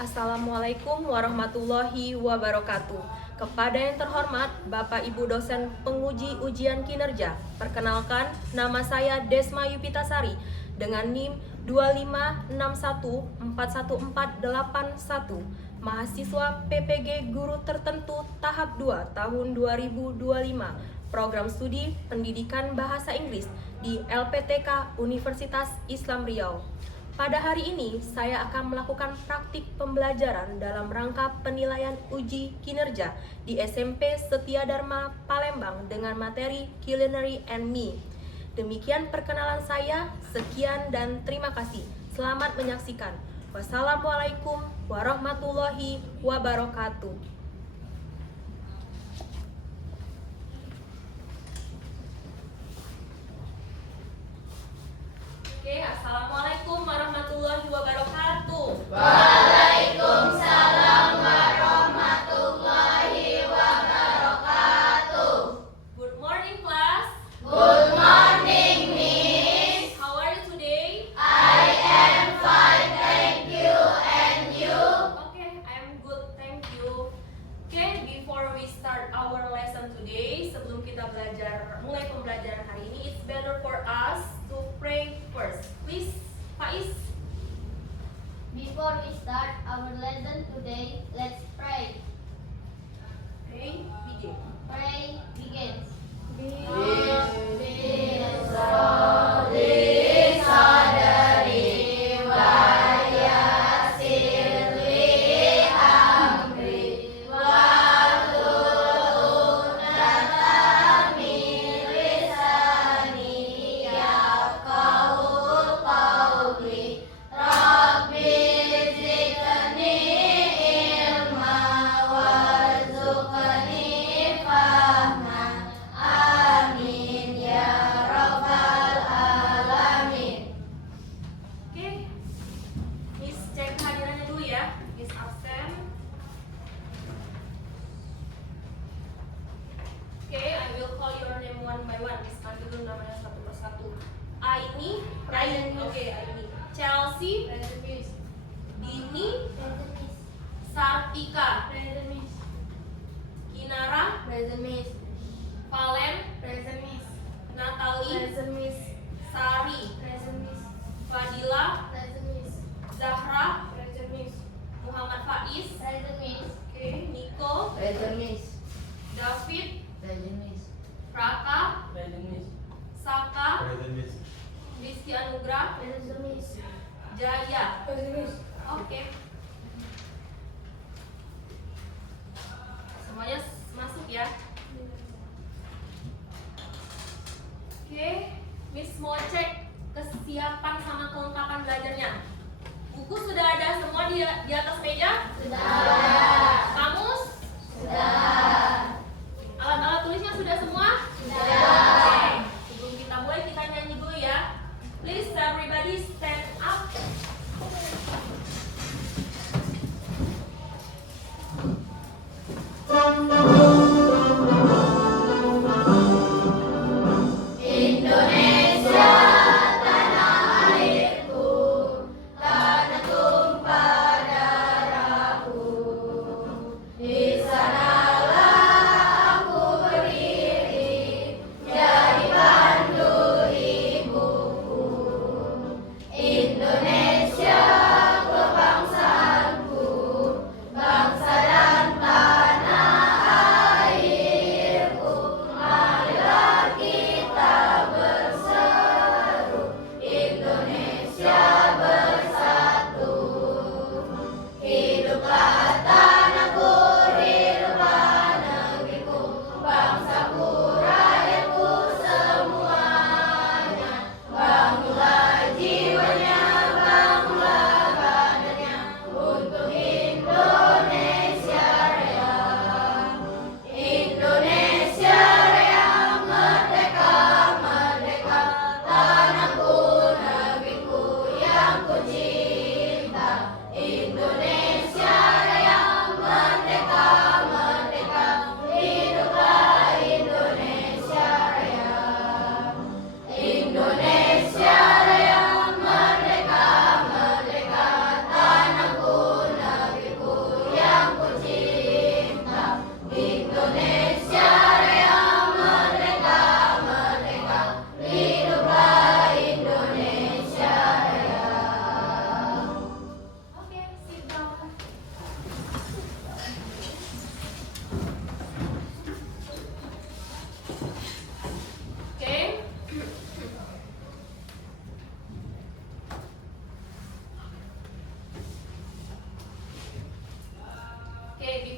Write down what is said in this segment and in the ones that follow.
Assalamualaikum warahmatullahi wabarakatuh. Kepada yang terhormat Bapak Ibu dosen penguji ujian kinerja, perkenalkan nama saya Desma Yupitasari dengan NIM 256141481, mahasiswa PPG Guru Tertentu tahap 2 tahun 2025, program studi Pendidikan Bahasa Inggris di LPTK Universitas Islam Riau. Pada hari ini, saya akan melakukan praktik pembelajaran dalam rangka penilaian uji kinerja di SMP Setia Dharma Palembang dengan materi Culinary and Me. Demikian perkenalan saya, sekian dan terima kasih. Selamat menyaksikan. Wassalamualaikum warahmatullahi wabarakatuh. Oke, assalamualaikum warahmatullahi wabarakatuh. Waalaikumsalam warahmatullahi wabarakatuh. Good morning, class. Good morning, Miss. How are you today? I am fine, thank you. And you? Okay, I'm good, thank you. Okay, before we start our lesson today, sebelum kita mulai pembelajaran hari ini, it's better for us to pray first. Please, Faiz. Before we start our lesson today, let's pray. Okay, begin. Pray begins. Okay, Miss cek kehadirannya dulu ya. Miss absen. Okay, I will call your name one by one. Miss panggil dulu namanya satu persatu. Aini, Oke, Aini. Chelsea, Dini, Sartika, Kinara, Valen, Natalie, Sari, Fadila, Zahra, Muhammad Faiz, okay, Nico, David, Raka, Saka, Rizky Anugrah, Jaya. Oke. Semuanya masuk ya. Oke, Miss mau cek kesiapan sama kelengkapan belajarnya. Buku sudah ada semua di atas meja? Kamus? Alat-alat tulisnya sudah semua? Oke. Sebelum kita mulai, kita nyanyi dulu ya. Please everybody stand up. Indonesia, tanah airku, tanah tumpah darahku.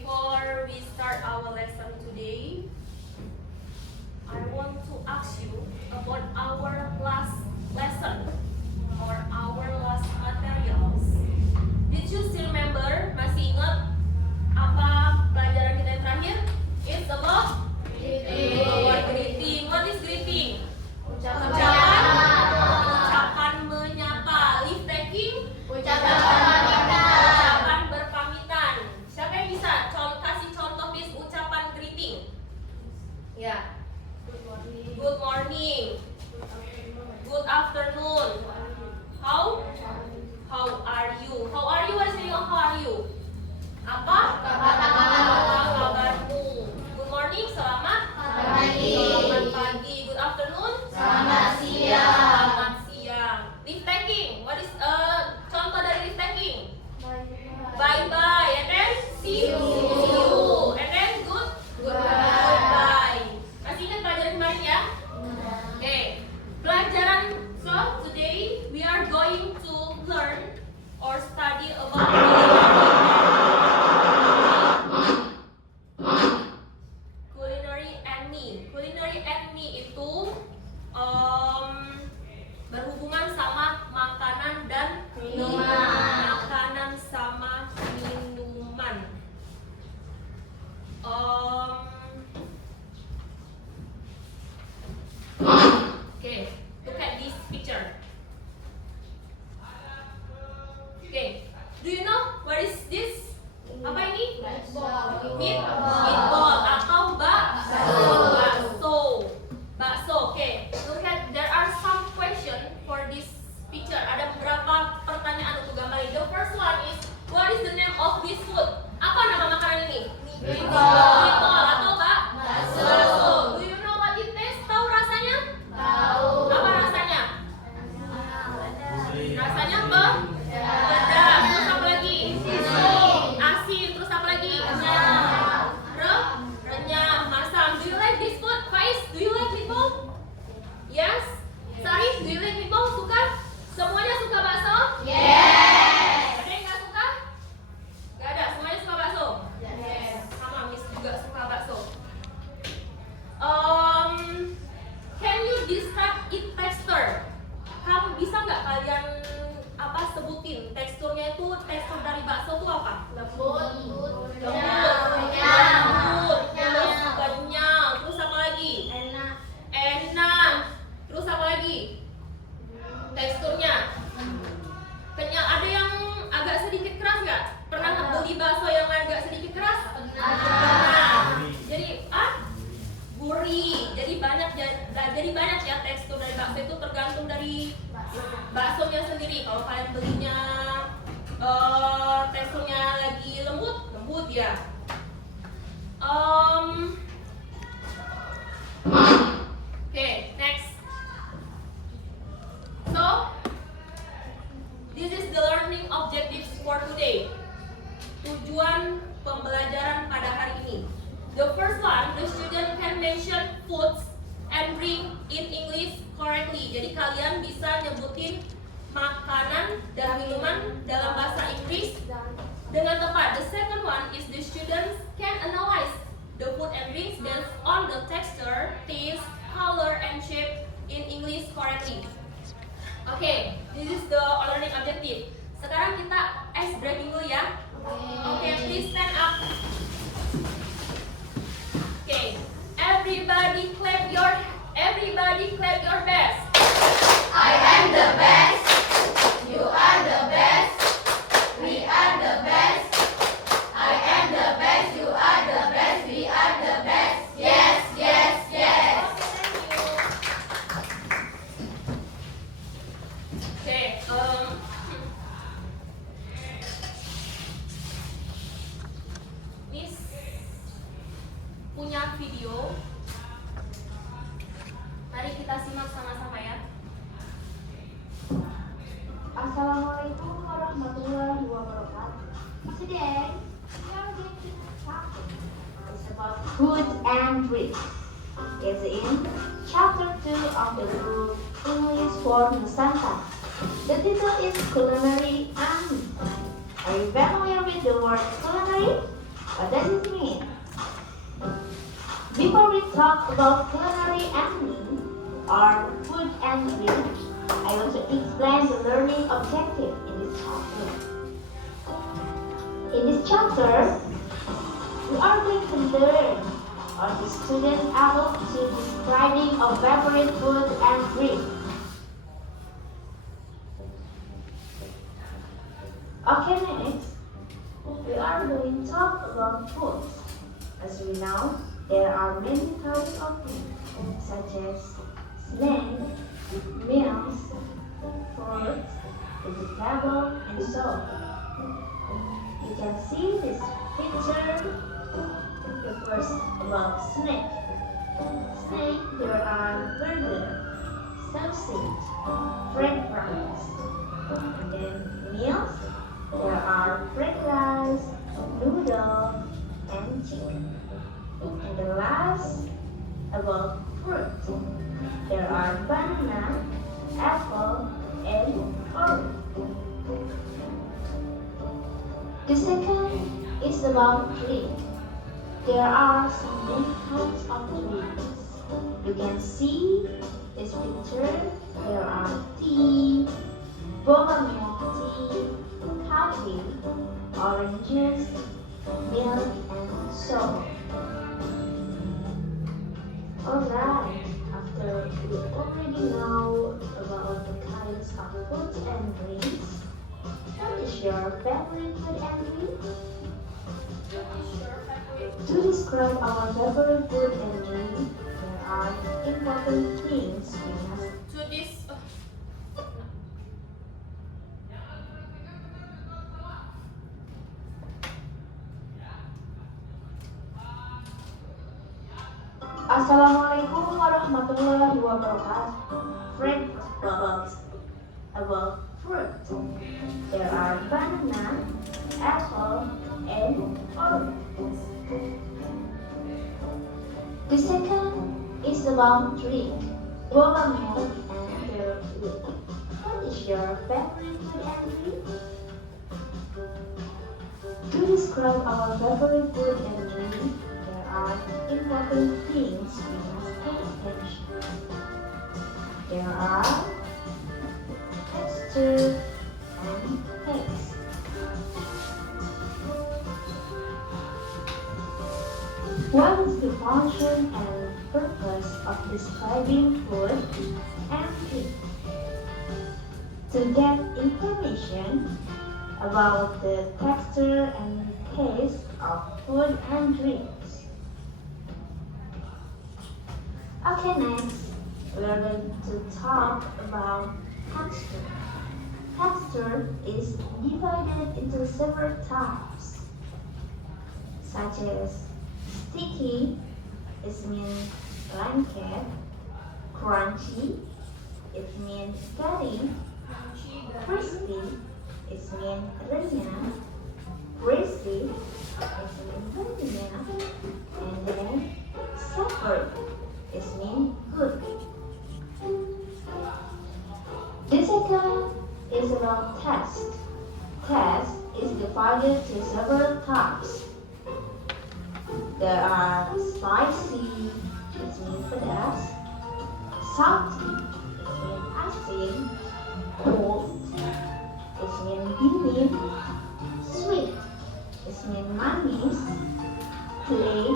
Before we start our lesson today, I want to ask you about our last lesson or our last materials. Did you still remember? Masih ingat apa pelajaran kita yang terakhir? It's about greeting. What is greeting? Ucapan menyapa. Leave taking. Ucapan berpamitan. Siapa yang bisa kasih contoh please ucapan greeting? Ya. Good morning. Good afternoon. How are you? How are you? What is meaning of how are you? Apa kabarmu? Good morning, selamat pagi. Good afternoon, selamat siang. Leave taking. What is contoh dari leave taking? Bye bye. And then see you. And then goodbye. Masih ingat pelajaran kemarin ya? Okay. Pelajaran today we are going to learn or study about culinary and me. Culinary and me itu berhubungan sama makanan dan minuman. Makanan sama minuman. Okay, look at this picture. Okay, do you know what is this? Apa ini? Meatball atau bakso. Okay, look at there are some question for this picture. Ada beberapa pertanyaan untuk gambar ini. The first one is what is the name of this food? Apa nama makanan ini? Meatball atau bakso. Do you know what it tastes? Tahu rasanya? Apa rasanya? Rasanya pedas. Terus apa lagi? Asin. Terus apa lagi? Renyah. Masam. Do you like this food? Faiz, do you like meatball? Yes. Sarif, do you like meatball? Suka? Semuanya suka bakso? Yes. Ada yang nggak suka? Nggak ada. Semuanya suka bakso? Yes. Sama, Miss juga suka bakso. Can you describe its texture? Kamu bisa nggak kalian sebutin teksturnya itu tekstur dari bakso itu apa? Lembut, terus kenyal, terus apa lagi? Enak, terus apa lagi? Teksturnya kenyal. Ada yang agak sedikit keras nggak? Pernah beli bakso yang agak sedikit keras? Pernah. Jadi gurih. Jadi banyak ya tekstur dari bakso itu tergantung dari baksonya sendiri. Kalau kalian belinya teksturnya lagi lembut ya. Okay, next. So, this is the learning objectives for today. Tujuan pembelajaran pada hari ini. The first one, the student can mention foods and bring in English correctly. Jadi kalian bisa nyebutin makanan dan minuman dalam bahasa Inggris dengan tepat. The second one is the students can analyze the food and drinks based on the texture, taste, color, and shape in English correctly. Okay, this is the learning objective. Sekarang kita ice breaking dulu ya. Okay, please stand up. Okay, everybody clap your best. I am the best. You are the best. We are the best. I am the best. You are the best. We are the best. Yes. Okay, Miss punya video. Mari kita simak sama-sama ya. Assalamualaikum warahmatullahi wabarakatuh. Today, we are going to talk about food and drink. It's in chapter 2 of the book English for Nusantara. The title is Culinary and Are you familiar with the word culinary? What does it mean? Before we talk about culinary and or food and drink, I want to explain the learning objective in this chapter. In this chapter, we are going to learn or the student able to describing a favorite food and drink. Okay, next, we are going to talk about foods. As we know, there are many types of food, such as snacks, meals, fruits, vegetables, and so on. You can see this picture. The first about snack. Snack, there are burger, sausage, french fries. And then meals, there are fried rice, noodle, and chicken. And the last about fruit. There are banana, apple, and orange. The second is about drink. There are so many types of drinks. You can see this picture. There are tea, buttermilk tea, coffee, orange juice, milk, and so on. Alright, after we already know about the kinds of foods and drinks, what is your favorite food and drink? To describe our favorite food and drink, there are important things we must To this Assalamualaikum warahmatullahi wabarakatuh. Friend about fruit. There are banana, apple, and orange. The second is about drink, buttermilk and dairy. What is your favorite food and drink? To describe our favorite food and drink, there are important things we must pay attention. There are texture and taste. What is the function and purpose of describing food and drink? To get information about the texture and taste of food and drinks. Okay, next, we are going to talk about texture. Texture is divided into several types, such as sticky, it means blanket, crunchy, it means gutty, crispy, it means renyah, greasy, it means renyah, and then savory, it means good. The second is about taste. Taste is divided into several types. There are spicy, it means pedas, salty, it means asin, cold, it means dingin, sweet, it means manis, plain,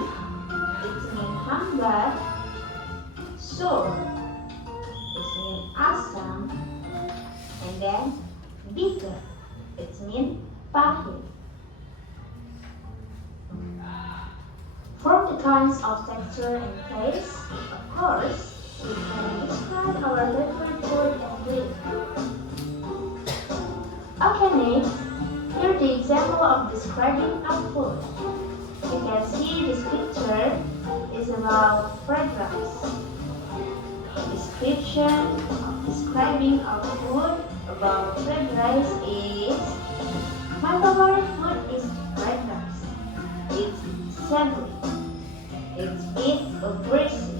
it means hambar, sour, it means asam, and then bitter, it means pahit. From the kinds of texture and taste, of course, we can describe our favorite food and drink. Okay, next, here's the example of describing a food. You can see this picture is about fried rice. Description of describing a food about fried rice is: my favorite food is fried rice. It's savory. It's big or greasy.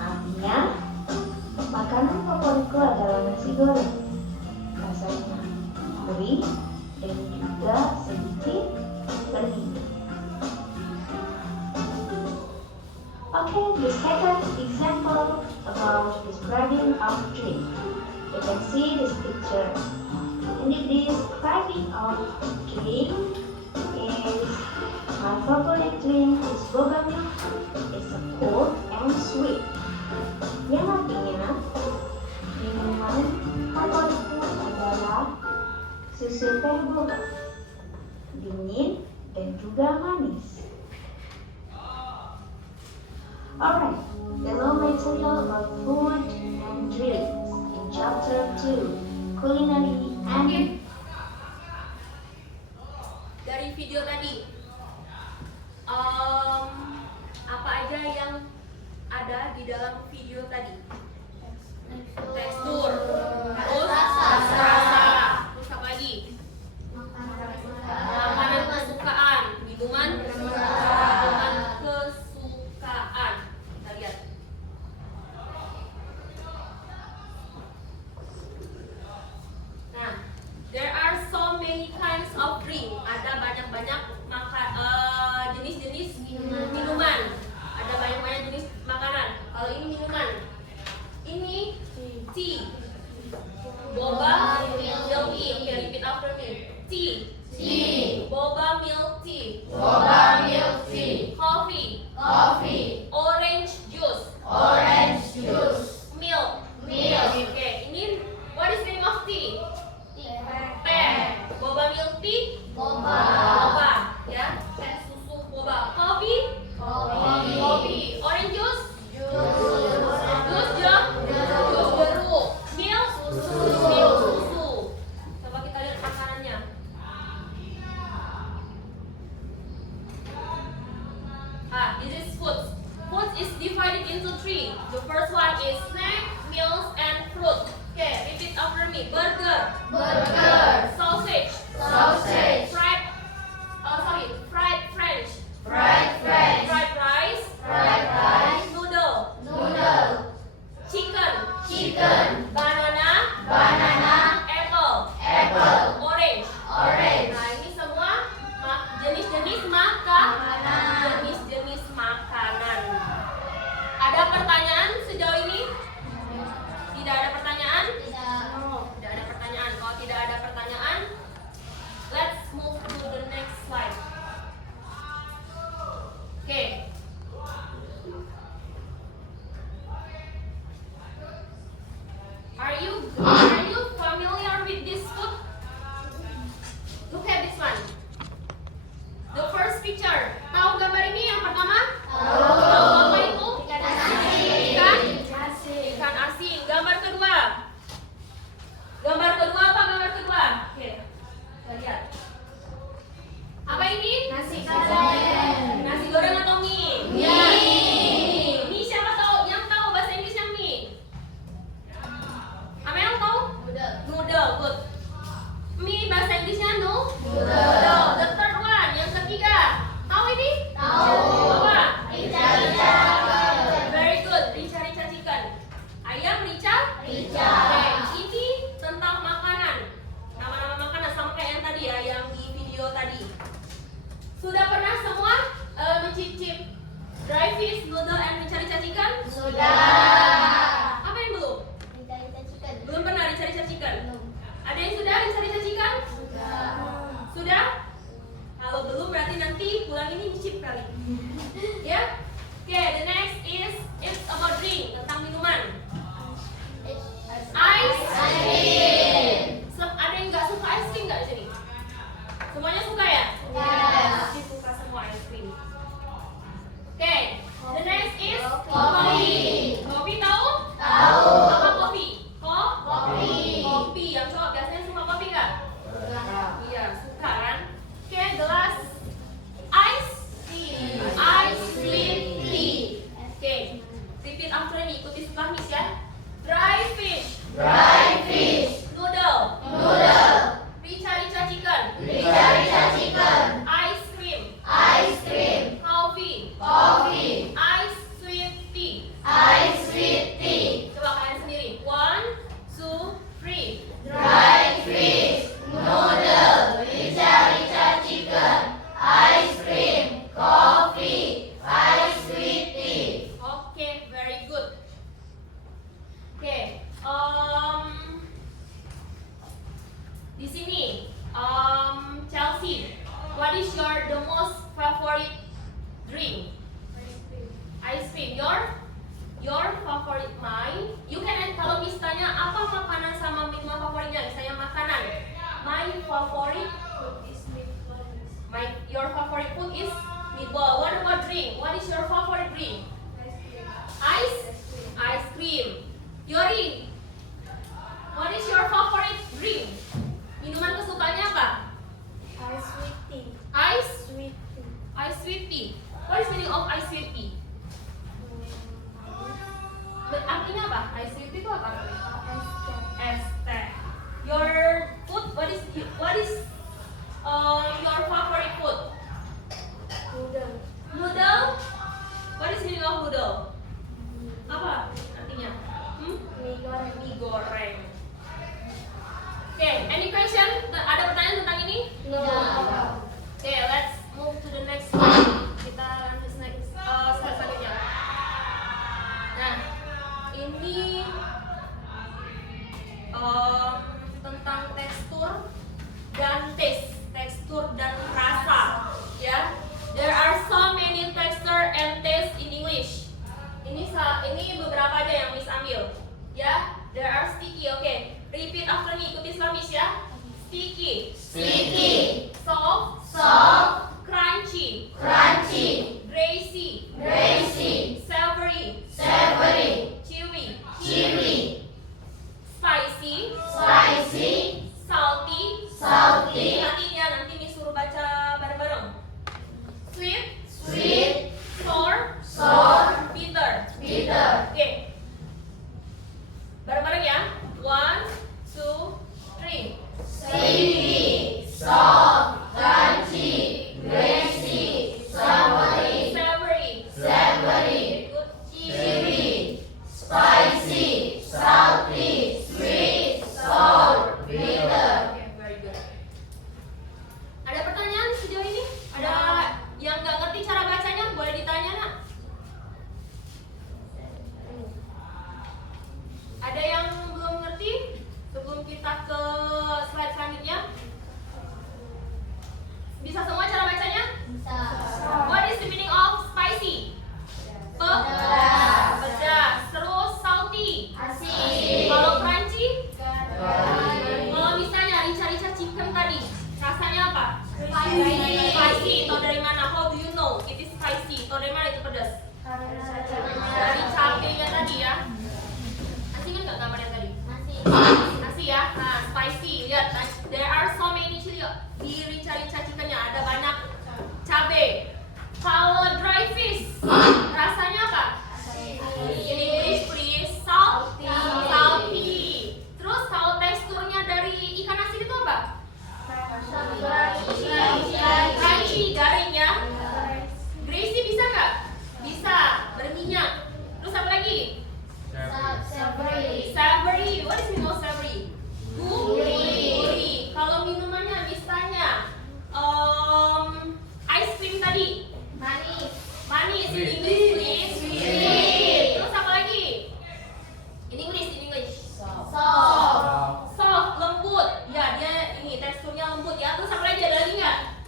Artinya, makanan favoritku adalah nasi goreng. Rasanya gurih dan juga sedikit berminyak. the second example about describing of drink. You can see this picture. In the describing of drink is my favorite drink is boba milk. It's a cold and sweet. Yang artinya minuman favoritku adalah susu teh boba, dingin dan juga manis. Alright, below material about food and drinks in chapter 2, culinary and Dari video tadi, apa aja yang ada di dalam video tadi? Tekstur, terus rasa, terus apa lagi? Makanan kesukaan, minuman kesukaan. Kita lihat. Nah, there are so many kinds of drink. Ada banyak-banyak jenis-jenis minuman. Ada banyak-banyak jenis makanan. Kalau ini minuman, ini tea, boba milk tea. Okay, repeat after me. Tea, boba milk tea, coffee, orange juice, milk. Okay, ini what is the name of tea? Teh. Boba milk tea, boba, ya. Teh susu boba. Coffee, orange juice, jus jeruk, milk, susu. Coba kita lihat makanannya. This is food. Food is divided into three. The first one is snack, meals, and fruit. Okay, repeat after me. Burger, sausage, fried French, fried rice, noodle, chicken, banana, apple, orange. Nah, ini semua jenis-jenis makanan. Ada pertanyaan sejauh ini? Tidak ada pertanyaan? Tidak ada pertanyaan. Kalau tidak ada pertanyaan, let's move to the next slide. Okay. Are you familiar with this food? Look at this one. The first picture. Tahu gambar ini yang pertama? Tahu apa itu? Ikan asin. Gambar kedua. Apa gambar kedua? Oke. Kita lihat. Apa ini? Nasi goreng atau mie? Mie siapa tahu? Yang tahu bahasa Inggrisnya mie? Apa yang tahu? Noodle. Good. Mie bahasa Inggrisnya noodle. The third one, yang ketiga. Tahu ini? Apa? Very good. Rica chicken. Ayam rica? Okay. Ini tentang makanan. Nama-nama makanan sama kayak yang tadi ya, yang di video tadi. Sudah pernah semua mencicip dry fish, noodle, and rica chicken? Apa yang belum? Belum pernah rica chicken? Ada yang sudah rica chicken? Sudah? Kalau belum berarti nanti pulang ini cicip kali. Ya? Oke, the next is it's about drink, tentang minuman. Ice cream. Ada yang nggak suka ice cream nggak di sini? Semuanya suka ya? Pasti suka semua ice cream. Oke, the next is coffee. Kopi tahu? Apa kopi? Kopi. Yang cowok biasanya suka kopi nggak? Iya, suka kan? Oke, the last ice cream tea. Oke, repeat after me, ikuti suka Miss ya. Dry fish, noodle, rica chicken, sini. Chelsea, what is the most favorite drink? Ice cream. Your favorite mine. You can kalau misalnya apa makanan sama minuman favoritnya, misalnya makanan. My favorite food is meatball. Your favorite food is meatball. What about drink? What is your favorite drink? Ice cream. Yori, what is your favorite drink? Minuman kesukaannya apa? Ice sweet tea. Ice Sweet tea. sweet tea. What is meaning of ice sweet tea? Artinya apa? Ice sweet tea itu apa artinya? Es teh. Your food, what is your favorite food? Noodle. What is meaning of noodle? Apa artinya? Mie goreng. Okay, any question? Ada pertanyaan tentang ini? No. Okay, let's move to the next slide. Kita lanjut next slide selanjutnya. Nah, ini tentang tekstur dan taste, tekstur dan rasa, ya. There are so many texture and taste in English. Ini beberapa aja yang Miss ambil, ya. There are sticky, okay. Repeat after me, ikuti Islamis ya. Sticky, soft, crunchy, greasy, savory, chewy, spicy, salty. Nantinya nanti Miss suruh baca bareng-bareng. Sweet, sour, bitter. Okay. Bareng-bareng ya. 1, 2, 3. Savory. Good. Okay, very good. Ada pertanyaan sejauh ini? Ada yang nggak ngerti cara bacanya? Boleh ditanya, nak? Ada yang belum ngerti? Sebelum kita ke slide selanjutnya, bisa semua cara bacanya? What is the meaning of spicy? Pedas. Terus salty. Kalau crunchy? Kalau misalnya rica-rica chicken tadi, rasanya apa? Spicy. Tahu dari mana? How do you know it is spicy? Tahu dari mana itu pedas? Dari cabenya tadi ya. Masih ingat nggak gambarnya tadi? Nasi ya. Nah, spicy. Lihat, there are so many chili di rica-rica chickennya. Ada banyak cabe. Kalau dry fish, rasanya apa? In English please, salty. Terus kalau teksturnya dari ikan asin itu apa? Crunchy, garing ya. Greasy bisa nggak? Bisa, berminyak. Terus apa lagi? Savory. What is meaning of savory? Gurih. Kalau minumannya misalnya ice cream tadi, manis. In English please. Sweet. Terus apa lagi? In English. Soft, lembut. Ya, dia ini teksturnya lembut ya. Terus apa lagi? Ada lagi nggak?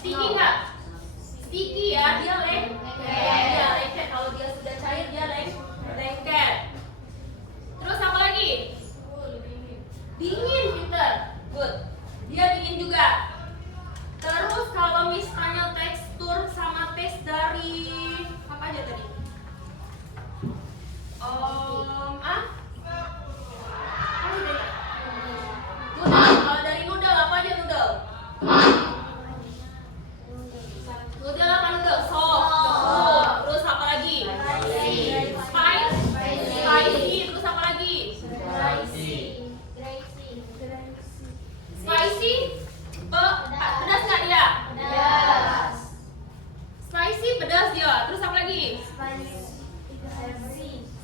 Sticky nggak? Sticky ya, dia lengket. Kalau dia sudah cair dia lengket. Terus apa lagi? Dingin, pinter. Good. Dia dingin juga. Terus kalau misalnya tekstur sama taste dari apa aja tadi? Noodle. Kalau dari noodle apa aja noodle? Noodle apa noodle? Soft. Terus apa lagi? Spicy. Terus apa lagi? Spicy. Pedas nggak dia? Spicy, pedas dia. Terus apa lagi?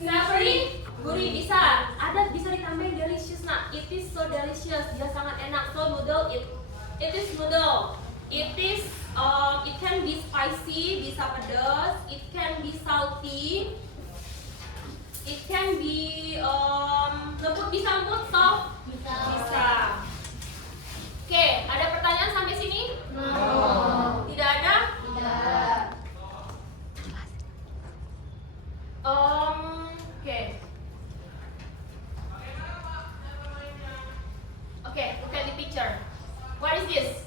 Savory, gurih bisa. Ada bisa ditambahin delicious, nak. It is so delicious. Dia sangat enak. So noodle it is noodle. It can be spicy, bisa pedas. It can be salty. It can be lembut, bisa lembut, soft. Bisa. this?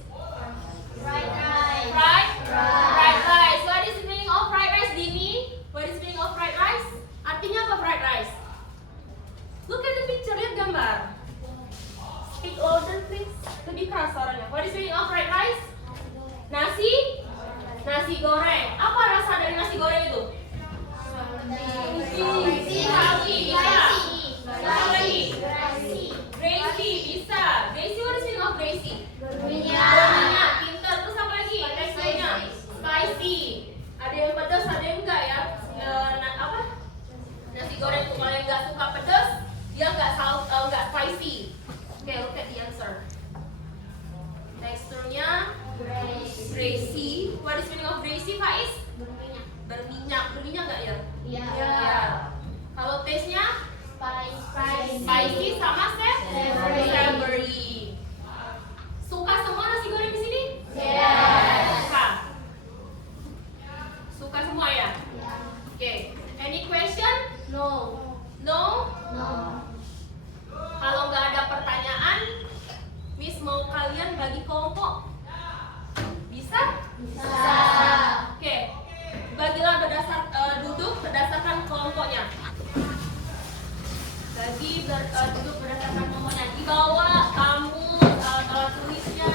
Fried rice. Fried rice. What is the meaning of fried rice, Dini? What is the meaning of fried rice? Artinya apa fried rice? Look at the picture, lihat gambar. Speak louder please. Lebih keras suaranya. What is the meaning of fried rice? Nasi goreng. Apa rasa dari nasi goreng itu? Salty. Bisa. Apa lagi? Greasy. Bisa. Greasy, what is the meaning of greasy? Berminyak. Pintar. Terus apa lagi? Teksturnya spicy. Ada yang pedas, ada yang enggak ya? Apa? Nasi goreng tuh kalau yang enggak suka pedas, dia enggak spicy. Okay, look at the answer. Teksturnya greasy. What is the meaning of greasy, Faiz? Berminyak enggak ya? Iya. Kalau taste-nya spicy sama savory. Suka semua nasi goreng di sini? Suka semua ya? Okay. Any question? No. Kalau nggak ada pertanyaan, Miss mau kalian bagi kelompok. Bisa? Oke. Bagilah duduk berdasarkan kelompoknya. Duduk berdasarkan kelompoknya. Di bawah kamus alat tulisnya.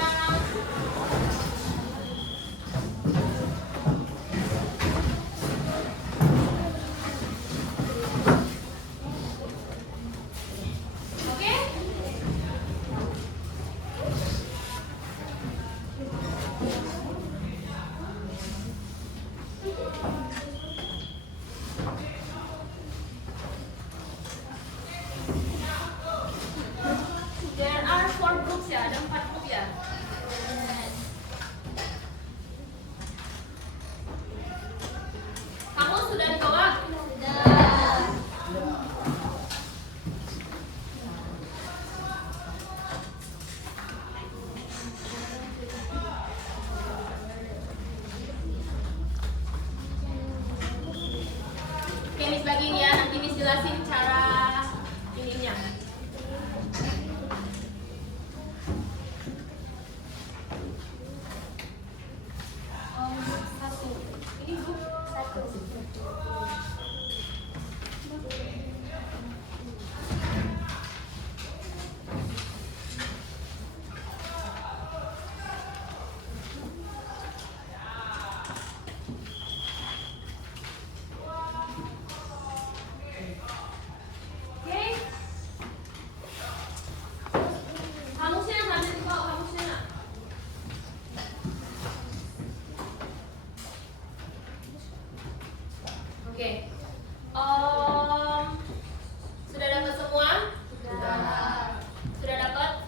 Oke? There are 4 groups ya, ada 4 grup ya. Kamu sudah dibawa? Oke, Miss bagi ini ya, nanti Miss jelasin cara ininya. Ini grup 1. Oke. Kamusnya nggak ada di bawah, kamusnya nggak? Oke. Sudah dapat semua? Sudah dapat?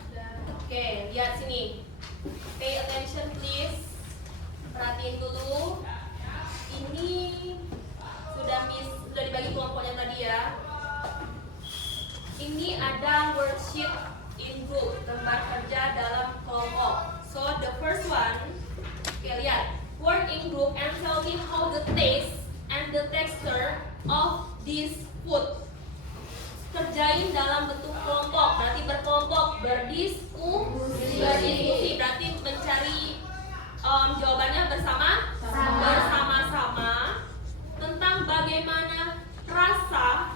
Oke, lihat sini. Pay attention please. Perhatiin dulu. Ini sudah dibagi kelompoknya tadi ya. Ini ada worksheet in group, lembar kerja dalam kelompok. So the first one, oke lihat, work in group and tell me how the taste and the texture of this food. Kerjain dalam bentuk kelompok, berarti berkelompok, berdiskusi, berarti mencari jawabannya bersama-sama tentang bagaimana rasa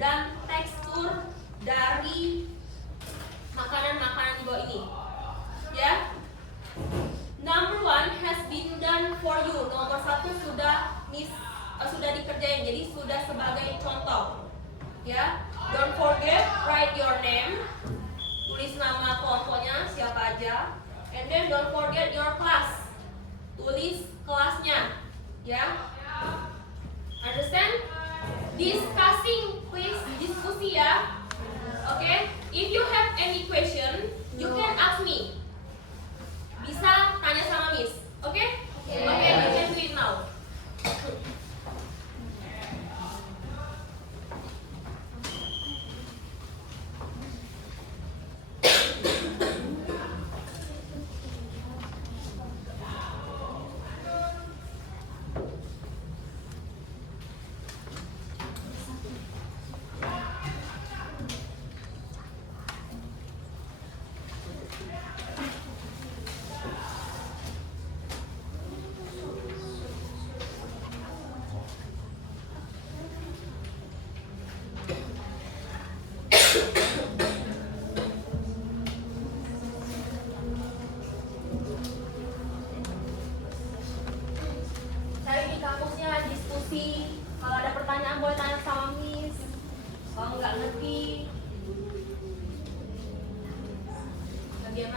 dan tekstur dari makanan-makanan di bawah ini. Ya. Number 1 has been done for you. Nomor 1 sudah dikerjain, jadi sudah sebagai contoh. Ya. Don't forget write your name. Tulis nama kelompoknya siapa aja. And then don't forget your class. Tulis kelasnya. Ya. Understand? Discussing, please, diskusi ya. Okay? If you have any question, you can ask me. Bisa tanya sama Miss. Okay? Okay, you can do it now.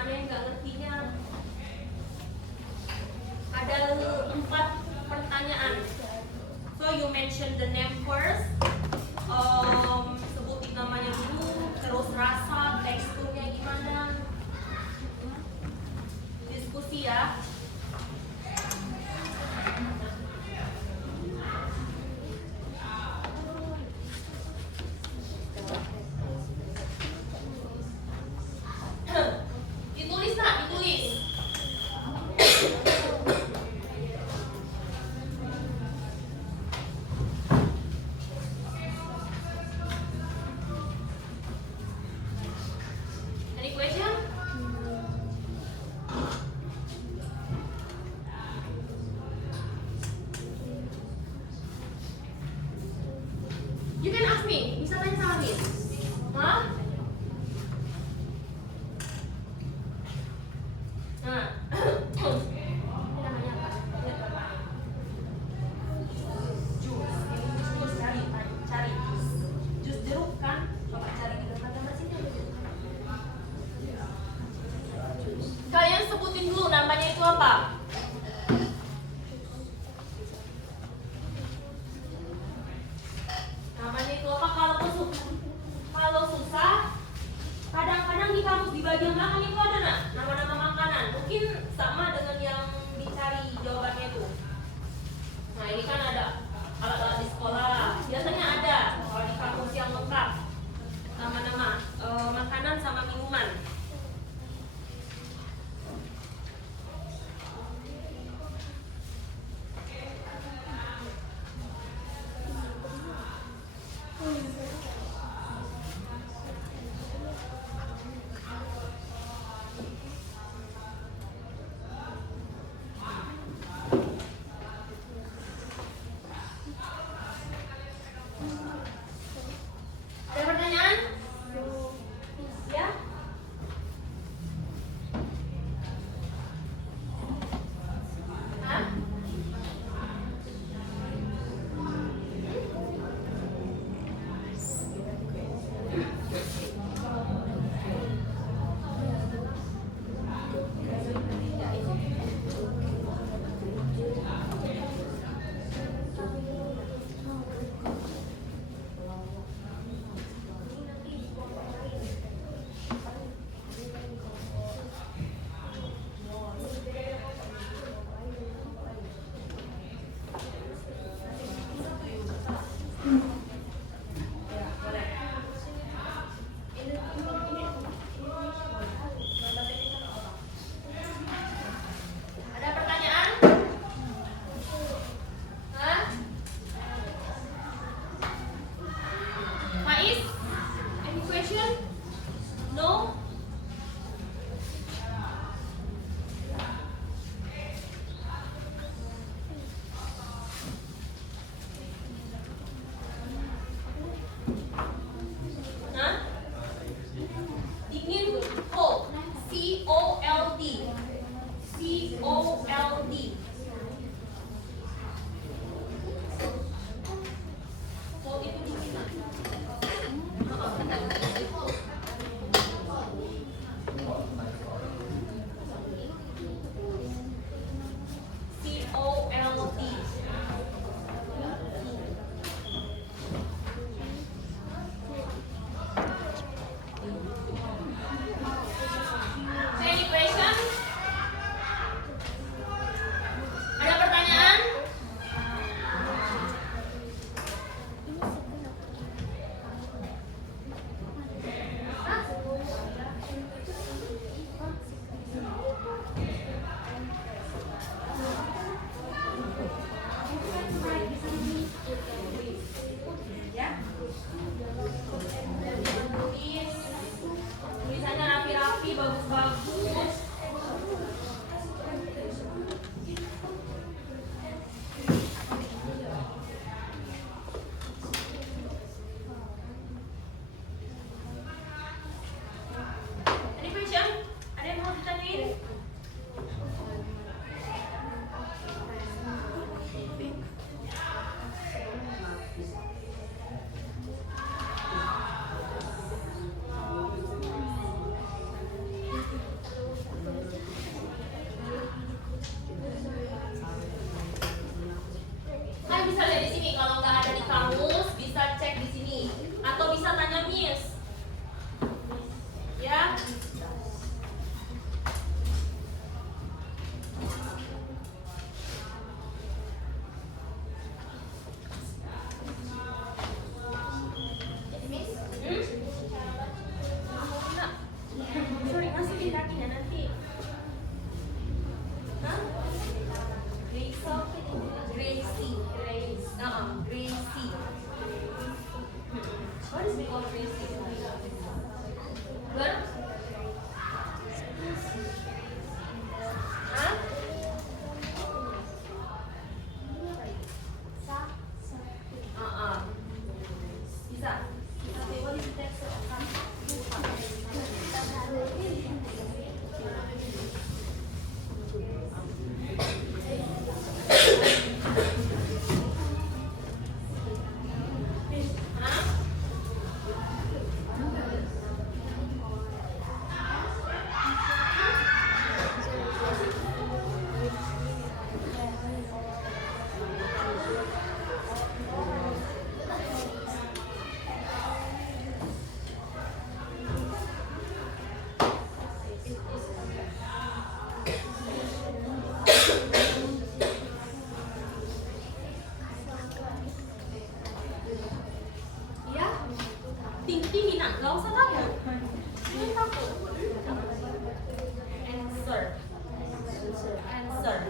Mana yang nggak ngertinya? Ada 4 pertanyaan. So you mention the name first. Sebutin namanya dulu, terus rasa, teksturnya gimana. Diskusi ya. Ditulis nak, ditulis. Any question? You can ask me. Bisa tanya sama Miss. Hah? Nah. Ini namanya apa? Lihat Bapak. Jus cari jus jeruk kan? Coba cari di gambar sini ada jeruk. Kalian sebutin dulu namanya itu apa? Namanya itu apa? Kalau susah, kadang-kadang di kamus di bagian belakang itu ada nak nama-nama makanan. Mungkin sama dengan yang dicari jawabannya itu. Nah ini kan ada alat-alat di sekolah. Biasanya ada kalau di kamus yang lengkap nama-nama makanan sama minuman.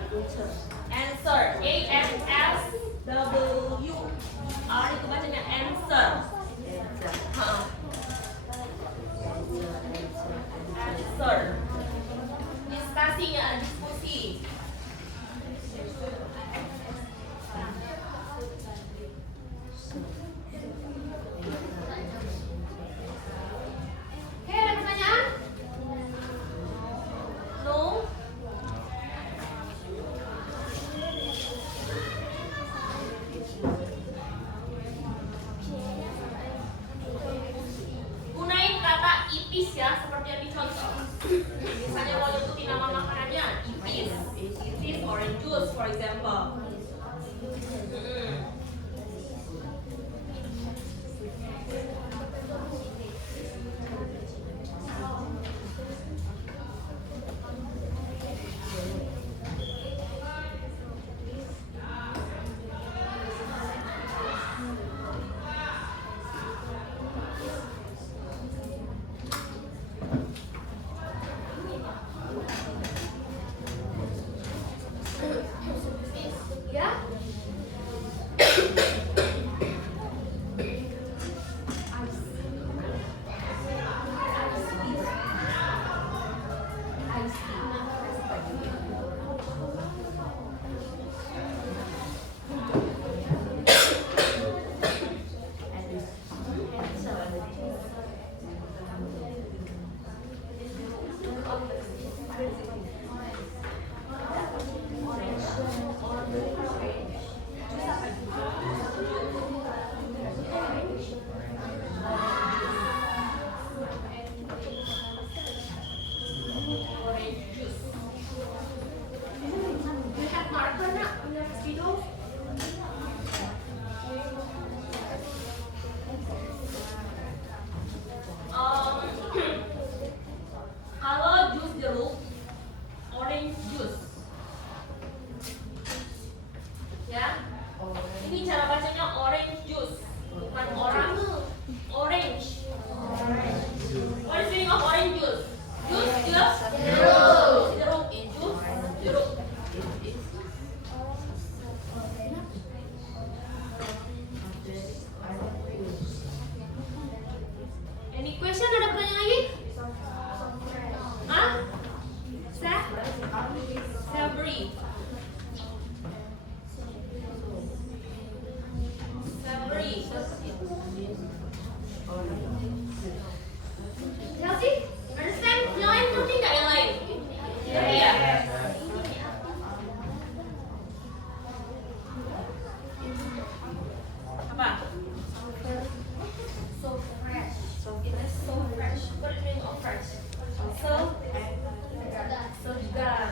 Answer. A-N-S-W-R itu bacanya answer. Ha-ha. Answer. Diskusinya, diskusi. Oke, ada pertanyaan? No? Gunain kata ipis ya, seperti yang dicontoh. Misalnya mau nyebutin nama makanannya, ipis, orange juice, for example. Ya? Kalau jus jeruk, orange juice. Ya, ini cara bacanya orange juice, bukan orang. Orange. What is the meaning of orange juice? Juice, jeruk. Jeruk. Juice, jeruk. Any question? Ada pertanyaan lagi? Hah? Savory. Savory. Chelsea, understand? Yang lain ngerti nggak yang lain? Ngerti ya? Apa? So fresh. It is so fresh. What is the meaning of fresh? So segar.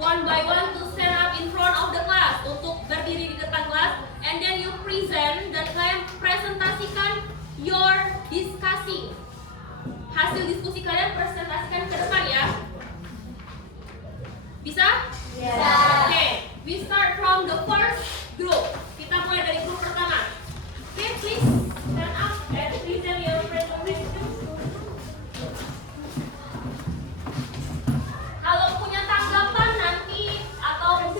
one by one to stand up in front of the class, untuk berdiri di depan kelas, and then you present, dan kalian presentasikan your discussing. Hasil diskusi kalian presentasikan ke depan ya. Bisa? Bisa. Oke, we start from the first group. Kita mulai dari grup pertama. Oke, please stand up and present your presentation. Kalau punya tanggapan nanti, atau if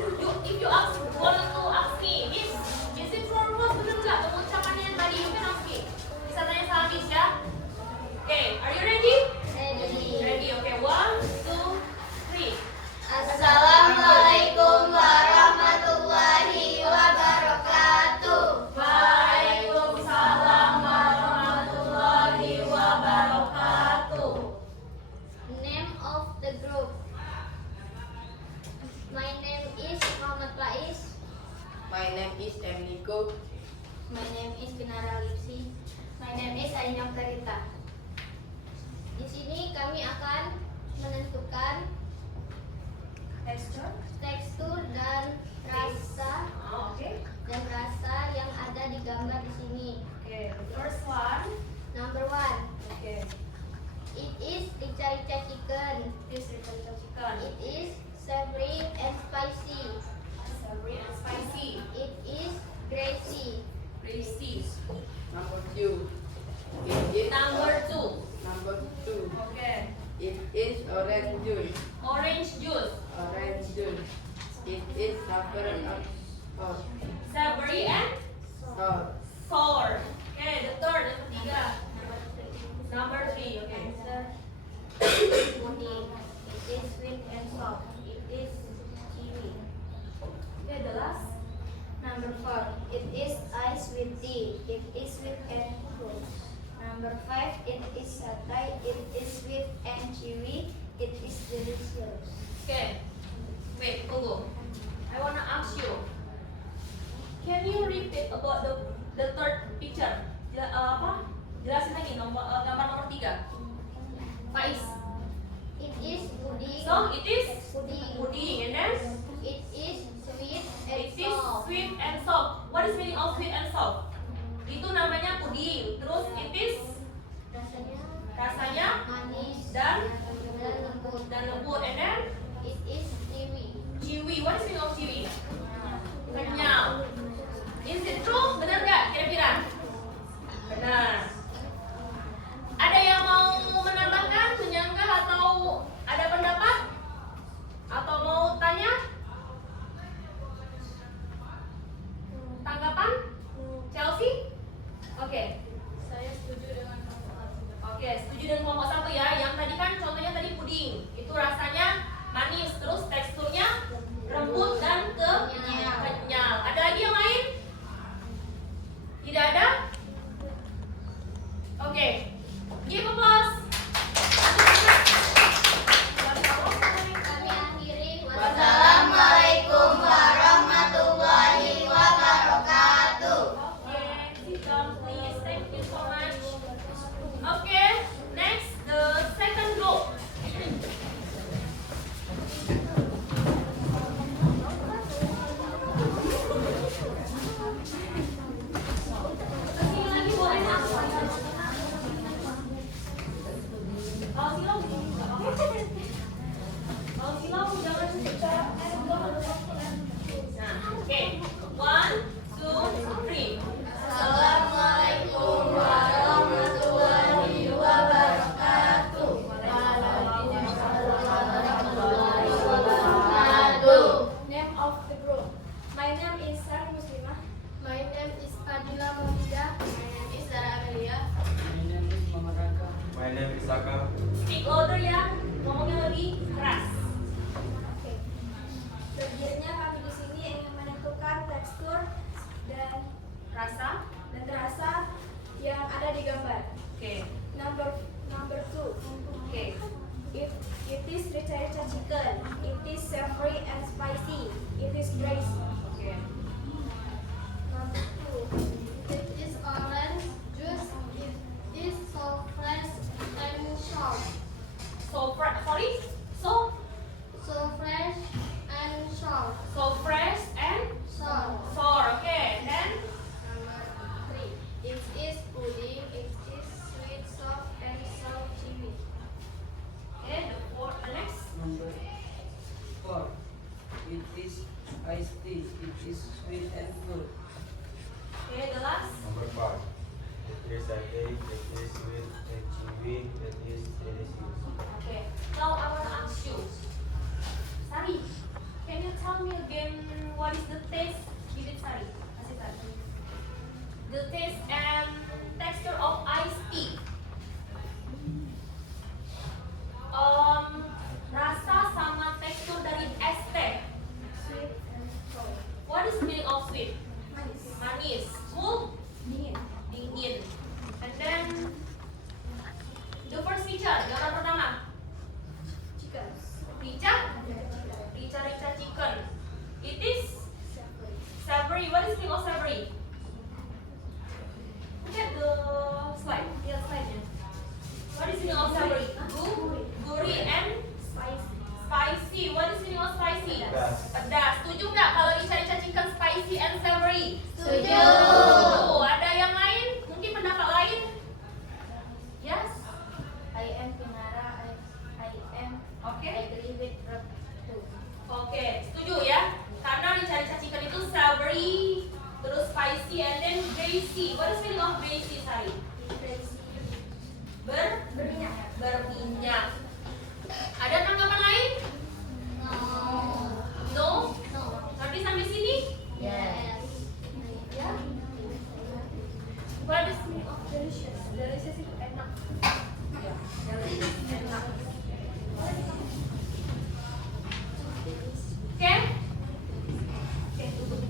you want to ask me, Miss, is it true or false? Benar nggak pengucapannya yang tadi? You can ask me. Bisa tanya sama Miss ya. Oke, are you ready? Ready. Okay, 1, 2, 3. Assalamualaikum warahmatullahi wabarakatuh. Waalaikumsalam warahmatullahi wabarakatuh. Name of the group. My name is Muhammad Faiz. My name is Emiko. My name is Binara Lipsi. My name is Ainam Karita. Di sini kami akan menentukan tekstur dan rasa dan rasa yang ada di gambar di sini. Okay, the first one. Number 1. Okay, It is rica-rica chicken. this is the chicken. It is savory and spicy. Savory and spicy. It is greasy. Greasy. Number 2. It is Number 2. Number 2. Okay, It is orange juice. orange juice. Orange juice. It is savory and salt. Savory and Salt. sour. Okay, the third, yang ketiga. Number 3. Okay. Pudding. It is sweet and soft. It is chewy. Okay, the last. Number 4. It is ice with tea. It is sweet and cool. Number 5. It is satay. It is sweet and chewy. It is delicious. Okay. Wait, tunggu. I wanna ask you. Can you repeat about the third picture? Jelasin lagi gambar nomor 3. Faiz. It is pudding. So it is Pudding. pudding, and then It is sweet and it is soft. sweet and soft. What is meaning of sweet and soft? Itu namanya puding. Terus it is rasanya Manis dan lembut. lembut, and then It is chewy. chewy. What is meaning of chewy? Kenyal. Is it true? Benar nggak kira-kira? Benar. Ada yang mau menambahkan, menyanggah, atau ada pendapat? Atau mau tanya? Tanggapan? Chelsea? Oke. Saya setuju dengan Oke, setuju dengan kelompok 1 ya. Yang tadi kan contohnya tadi puding. Itu rasanya manis, terus teksturnya lembut dan kenyal. Ada lagi yang lain? Tidak ada? Oke. Give applause. Kami akhiri. Wassalamualaikum warahmatullahi wabarakatuh. Oke, sit down please. Thank you so much. Oke, next the second group. Kesini lagi boleh nggak? Kalau silau, kalau silau jangan bicara. Nah, oke. 1, 2, 3. Assalamualaikum warahmatullahi wabarakatuh. Name of the group. My name is Sari Muslimah. My name is Fadila Mohida. My name is Zara Amelia. My name is Saka. Speak louder ya, ngomongnya lebih keras. Oke. Selanjutnya kami di sini ingin menentukan tekstur dan Rasa. rasa yang ada di gambar. Oke. Number 2. Oke. It is rica-rica chicken. It is savory and spicy. It is greasy. Oke. Number 2. It is orange juice. It is so fresh and sharp. So, sorry. So, So fresh The taste and texture of iced tea. Rasa sama tekstur dari es teh. Sweet and sour. What is the meaning of sweet? Manis. Manis. Cool? Dingin. Dingin. And then the first feature, gambar pertama. Chicken. Rica? Rica chicken. It is savory. What is the meaning of savory? Look at the slide. Lihat slide-nya. What is the meaning of savory? Gurih and spicy. What is the meaning of spicy? Pedas. Setuju nggak kalau rica chicken spicy and savory? Setuju. Ada yang lain? Mungkin pendapat lain? Yes. I am Pinara. I am. Oke. I agree with Rob too. Oke, setuju ya? Karena rica chicken itu savory, terus spicy, and then greasy. What is the meaning of greasy, Sari? Berminyak. Ada tanggapan lain? No? Nanti sampai sini? Yes. Ya. What is the meaning of delicious? Delicious itu enak. Ya, delicious enak. Oke? Oke, tutup.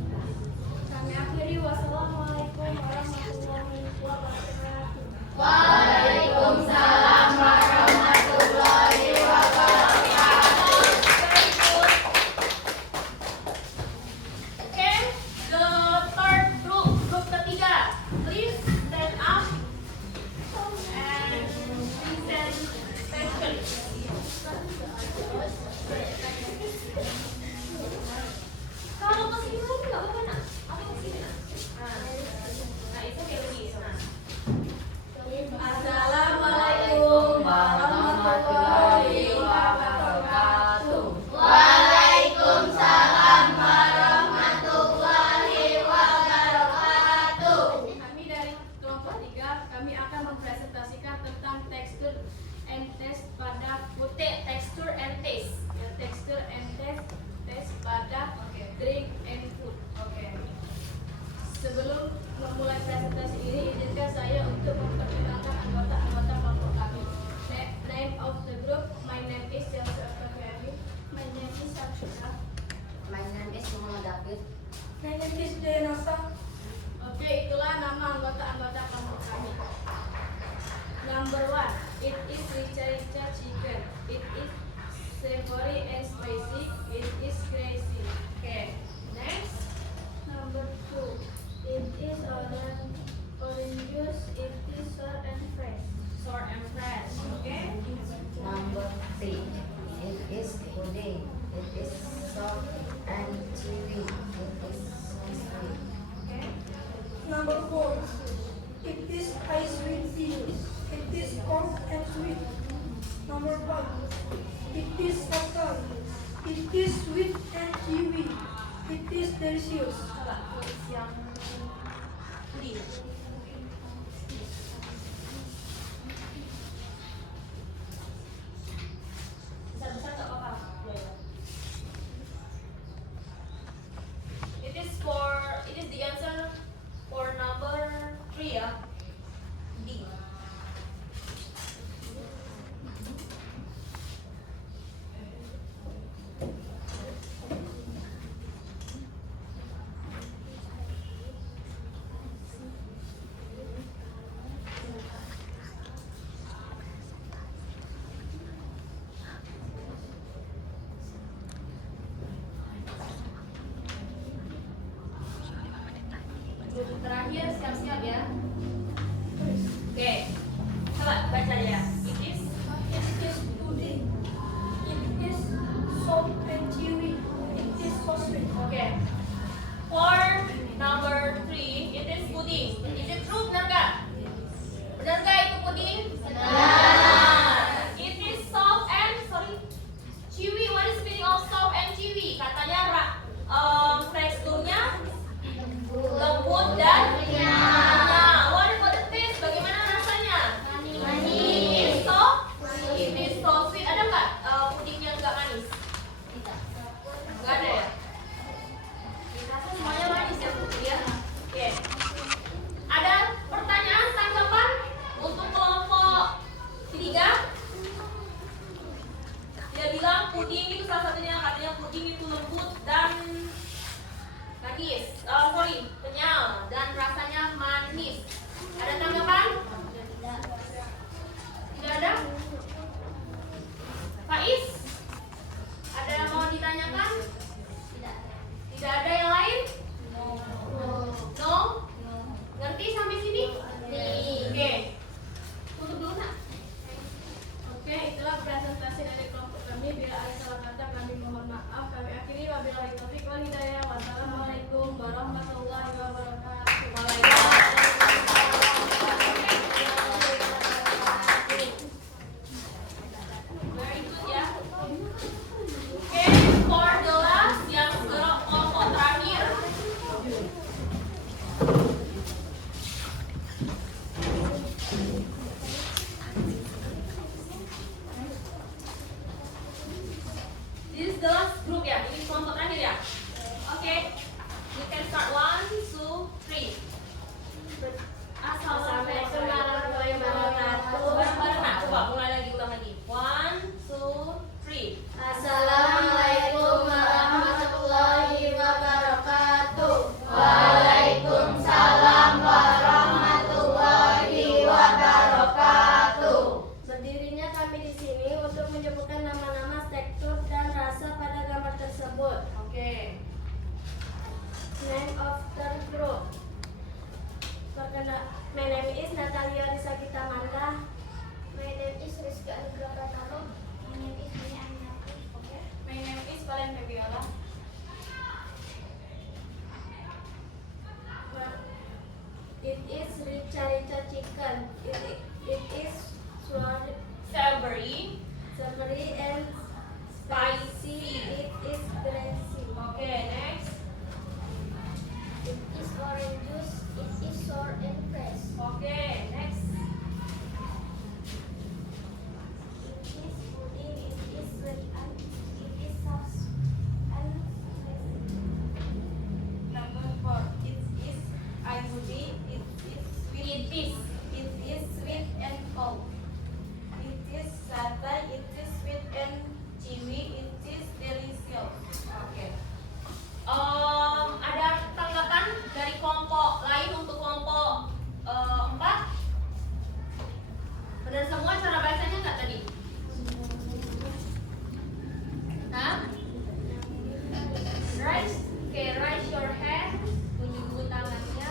Kami akhiri. Wassalamualaikum warahmatullahi wabarakatuh. Waalaikumsalam warahmatullahi wabarakatuh. Very good. Okay, the third group ketiga. Please stand up and present session. Kalau ke sini lagi nggak apa-apa nak? Apa ke sini nak? Nah itu kayak begini. Nah. Assalamualaikum warahmatullahi wabarakatuh. Waalaikumsalam warahmatullahi wabarakatuh. Kami dari kelompok 3, kami akan mempresentasikan tentang tekstur and taste pada Butik tekstur and taste. tekstur and taste pada drink and food. Sebelum memulai presentasi ini, izinkan saya untuk memperkenalkan anggota-anggota kelompok kami. Name of the group, my name is Jalsa Akaferi. My name is Akshita. My name is Muhammad David. My name is Jayanasa. Oke, itulah nama anggota-anggota kelompok kami. Number 1, it is rica chicken. It is savory and spicy. It is crazy. Oke, next. Number 2, it is orange juice. It is sour and fresh. Sour and fresh. Oke. Number 3. It is pudding. It is soft and chewy. It is so sweet. Oke. Number 4. It is ice with tea. It is cold and sweet. Number 5. It is subtle. It is sweet and chewy. It is delicious. Coba tulis yang di. Besar-besar nggak apa-apa. It is the answer for number 3 ya. D. Grup terakhir siap-siap ya. Oke. This is the last group ya, ini kelompok terakhir ya. Oke, you can start 1, 2, 3. Assalamualaikum warahmatullahi wabarakatuh. Bareng-bareng nak, coba mulai lagi, ulang lagi. 1, 2, 3. Assalamualaikum warahmatullahi wabarakatuh. Waalaikumsalam warahmatullahi wabarakatuh. Berdirinya kami di sini untuk menyebutkan nama-nama tekstur dan rasa pada gambar tersebut. Oke. Name of the group. My name is Natalia Risagita Manda. My name is Rizky Anugrah Pratama. My name is Dini Aminati. Okay. My name is Valen Febiola. It is rica chicken. It is Savory. savory and spicy. It is greasy. Oke, next. It is orange juice. It is sour and fresh. Oke, next. It is pudding. It is sweet and it is sauce and spicy. Number 4. It is ice tea. It is sweet. It is sweet and cold. It is satay. It is sweet and chewy. It is delicious. Oke. Ada tanggapan dari kelompok lain untuk kelompok 4? Benar semua cara bacanya nggak tadi? Hah? Raise, raise your hand. Tunjuk dulu tangannya.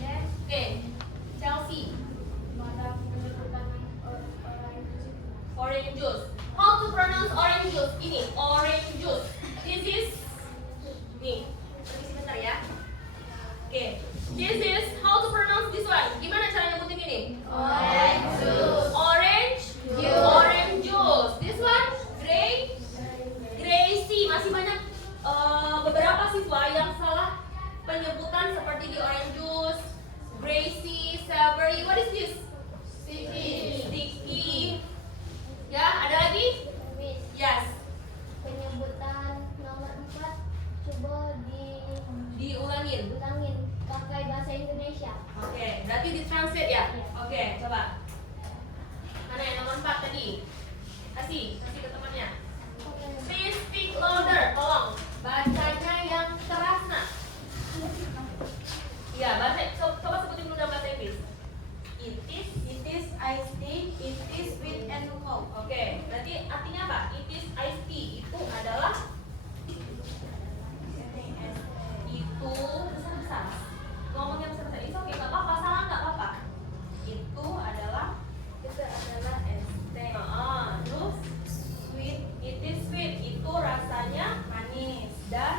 And then, Chelsea. Pada penyebutan Orange juice. How to pronounce orange juice? Ini orange juice. This is nih. Pergi sebentar ya. Oke. This is how to pronounce this one. Gimana cara nyebutin ini? Orange juice. Orange juice. Orange juice. This one Gracie. Masih banyak beberapa siswa yang salah penyebutan seperti di orange juice, Gracie, savory. What is this? Sticky. Ya, ada lagi? Miss, Yes. penyebutan nomor 4 coba Diulangin. diulangin pakai bahasa Indonesia. Oke, berarti ditranslate ya? Oke, coba. Mana yang nomor 4 tadi? Kasih ke temannya. Please speak louder, tolong. Bacanya yang keras, nak. Iya, baca. Coba sebutin dulu dalam bahasa Inggris. It is iced tea. It is sweet and cold. Oke, berarti artinya apa? It is iced tea. Itu adalah itu besar-besar. Ngomongnya besar-besar. Itu oke, nggak apa-apa. Salah nggak apa-apa. Itu adalah es teh. terus Sweet. it is sweet. Itu rasanya Manis. dan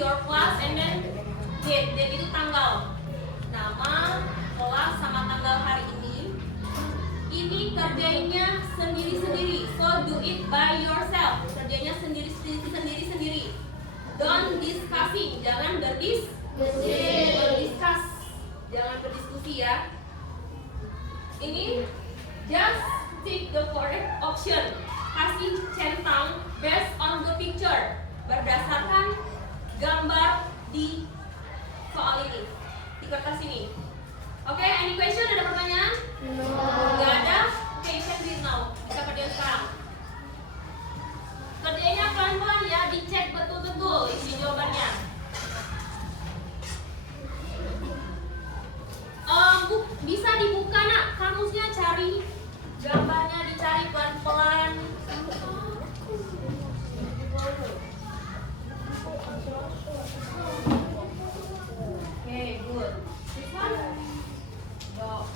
your class and then date. Date itu tanggal. Nama, kelas, sama tanggal hari ini. Ini kerjainnya sendiri-sendiri. So do it by yourself. Kerjanya sendiri-sendiri. Don't discussing. Jangan berdiskus. Jangan berdiskusi ya. Ini just take the correct option. Kasih centang based on the picture. Berdasarkan gambar di soal ini, di kertas ini. Oke, any question? Ada pertanyaan? No. Gak ada? Oke, you can do it now. Bisa kerjain sekarang. Kerjainnya pelan-pelan ya, dicek betul-betul isi jawabannya. Bisa dibuka nak, kamusnya cari gambarnya, dicari pelan-pelan. Okay, good. This one? Go.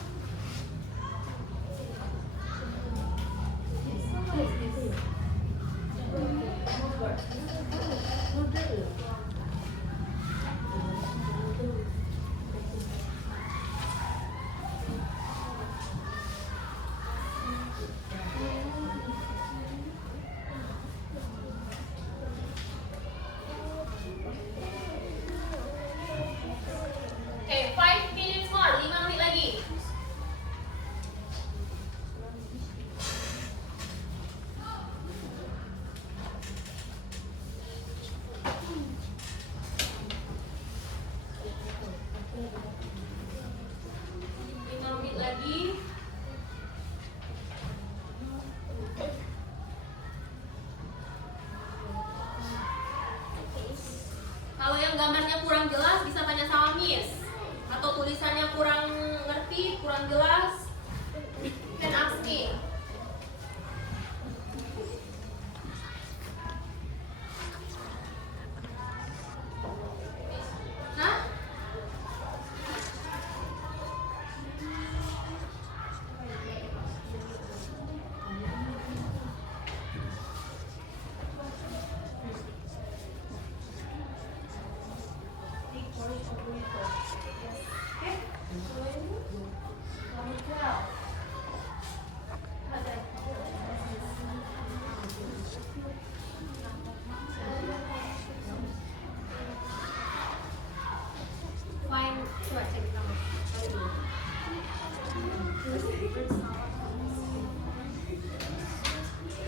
Okay, 5 minutes more, 5 menit lagi. Kalau yang gambarnya kurang jelas bisa tanya sama Miss. Atau tulisannya kurang ngerti, kurang jelas, can ask me. Hah?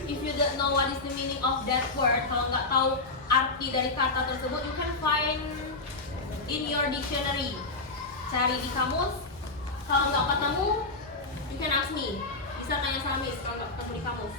If you don't know what is the meaning of that word, kalau nggak tahu arti dari kata tersebut, you can find in your dictionary. Cari di kamus. Kalau nggak ketemu, you can ask me. Bisa tanya sama Miss kalau nggak ketemu di kamus.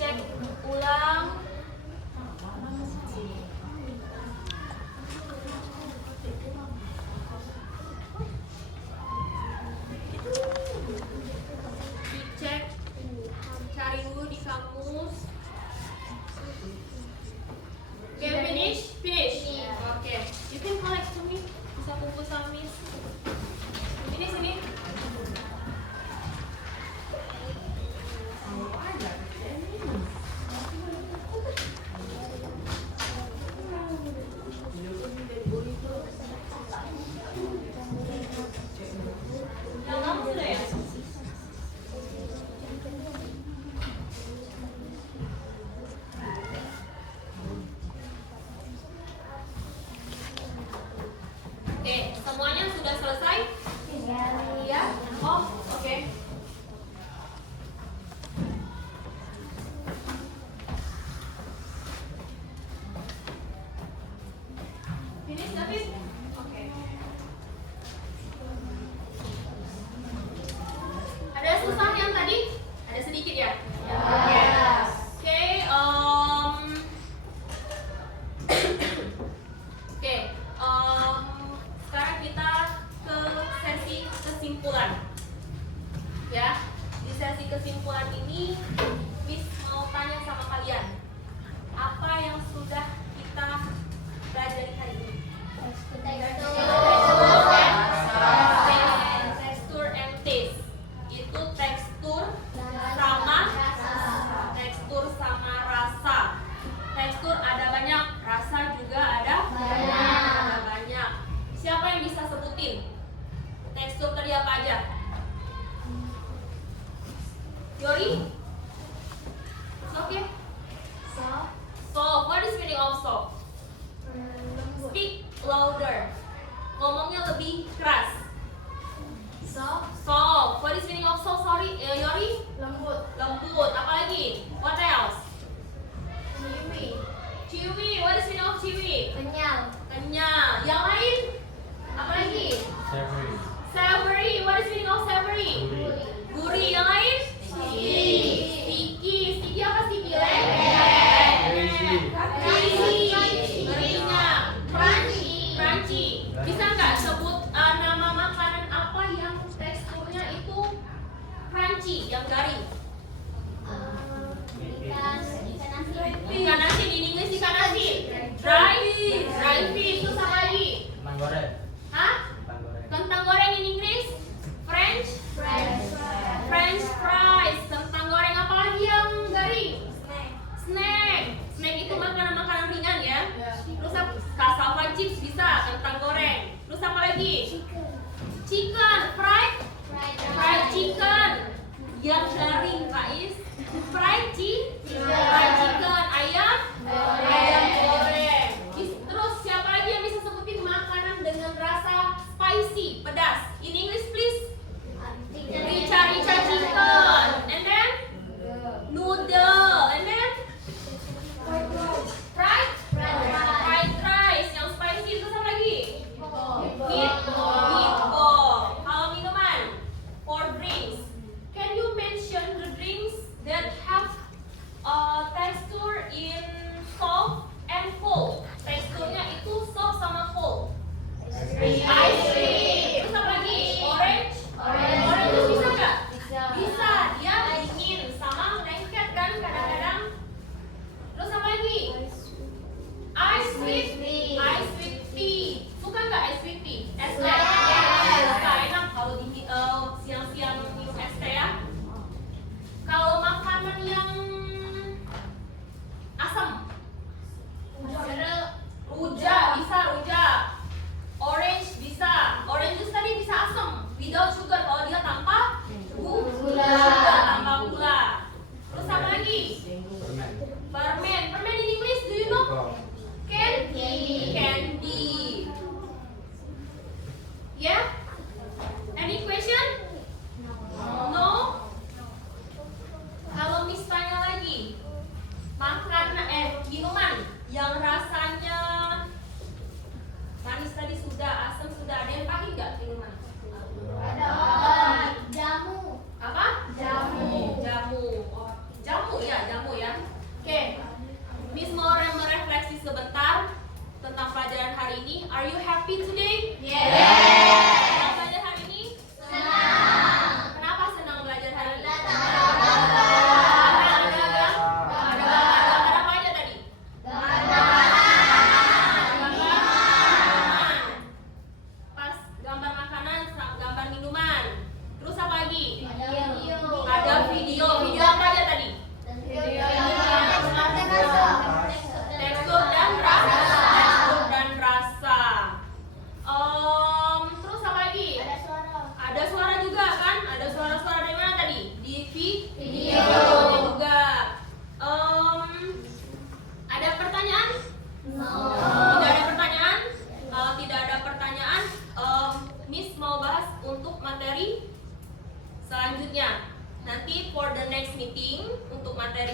dicek ulang. Dicek, cari dulu di kamus. Okay, finish? Finish? Okay. You can collect to me. Bisa kumpul sama Miss. Ini sini. Yang kamu sudah ya? Oke, semuanya sudah selesai? Iya. Oh, oke. Finish, David? Oke. Ada susah yang tadi? Ada sedikit ya? Yes. Oke, sekarang kita ke sesi kesimpulan. Ya, di sesi kesimpulan ini Miss mau tanya sama kalian, apa yang sudah kita pelajari hari ini?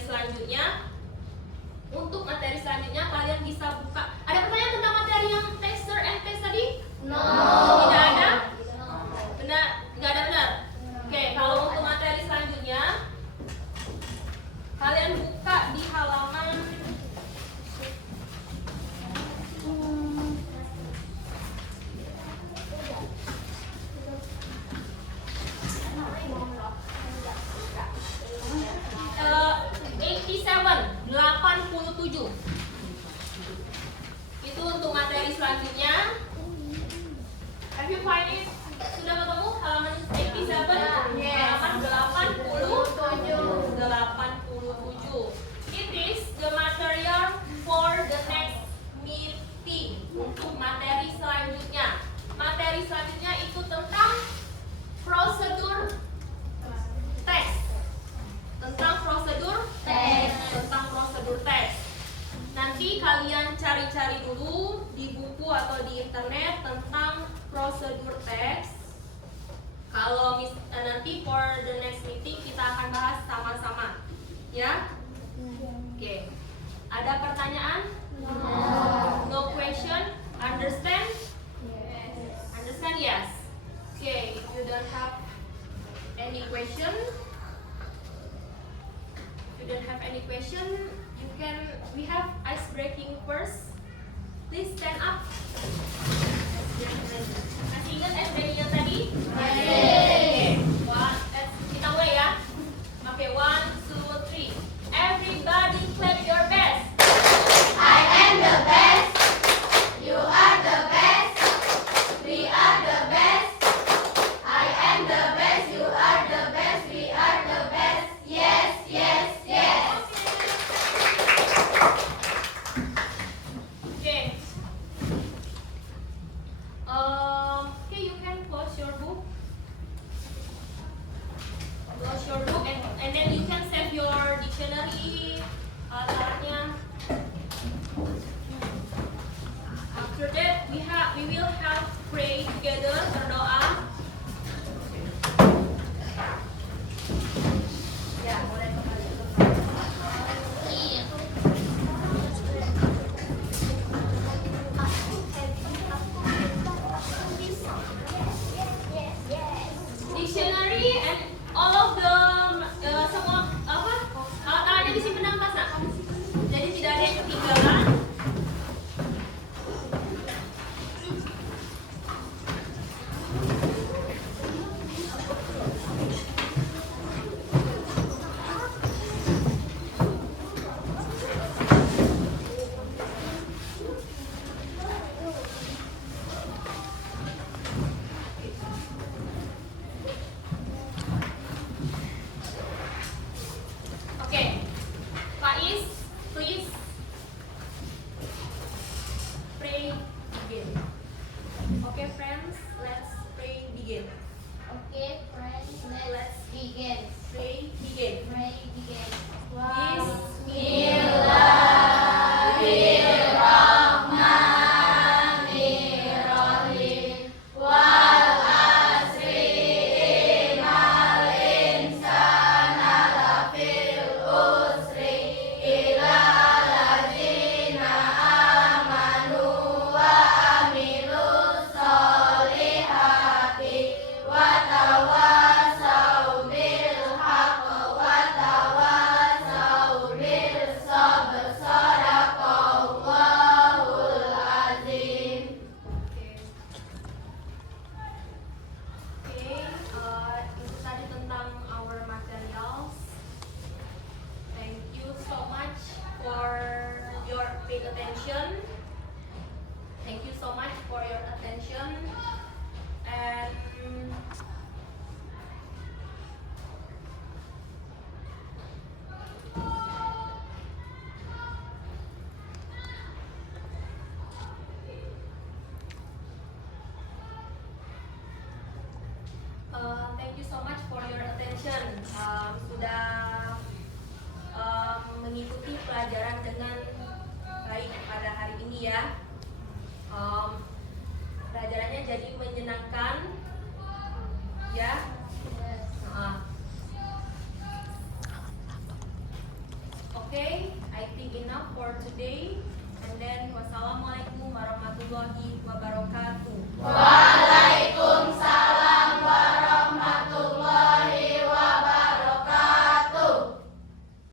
selanjutnya. Untuk materi selanjutnya kalian bisa buka. Ada pertanyaan tentang materi yang tester and test tadi? No. Tidak ada? Benar? Nggak ada benar? Oke, kalau untuk materi selanjutnya kalian buka di halaman (87) itu untuk materi selanjutnya. Have you find it? Sudah ketemu halaman 87? Halaman 87. It is the material for the next meeting. Untuk materi selanjutnya. Materi selanjutnya itu tentang prosedur tes. Tentang prosedur tes. Nanti kalian cari-cari dulu di buku atau di internet tentang prosedur tes. Kalau nanti for the next meeting kita akan bahas sama-sama, ya. Oke. Ada pertanyaan? No question? Understand? Understand? Yes. Okay. If you don't have any question, we have ice breaking first. Please stand up. Masih ingat ice breaking yang tadi? Kita mulai ya. Oke, 1, 2, 3. Everybody clap your best. I am the best. You are the best. We are the best. I am the best. You are the best. We are the best. Yes, yes, yes. Okay. Okay, you can close your book. And then you can save your dictionary, alatnya. After that, we will have pray together, berdoa. Ya, boleh kembali ke dictionary and all of the semua alat-alatnya disimpan dalam tas, nak. Jadi tidak ada yang ketinggalan. Okay, Faiz, please pray begin. Okay, friends, let's pray begin. Okay, friends, let's begin. Pray begin. Pray begin. Bismillahirrahmanirrahim. Wal asri innal insana lafil usri illa allazina amanu wa amilus solihati wa tawassaw bil haqq wa tawassaw bil sabr. Sadaqallahul azim. Okay, itu tadi tentang our materials. Thank you so much for your big attention. Thank you so much for your attention. And thank you so much for your attention. Sudah mengikuti pelajaran dengan baik pada hari ini ya. Pelajarannya jadi menyenangkan ya. Okay, I think enough for today. And then wassalamualaikum warahmatullahi wabarakatuh.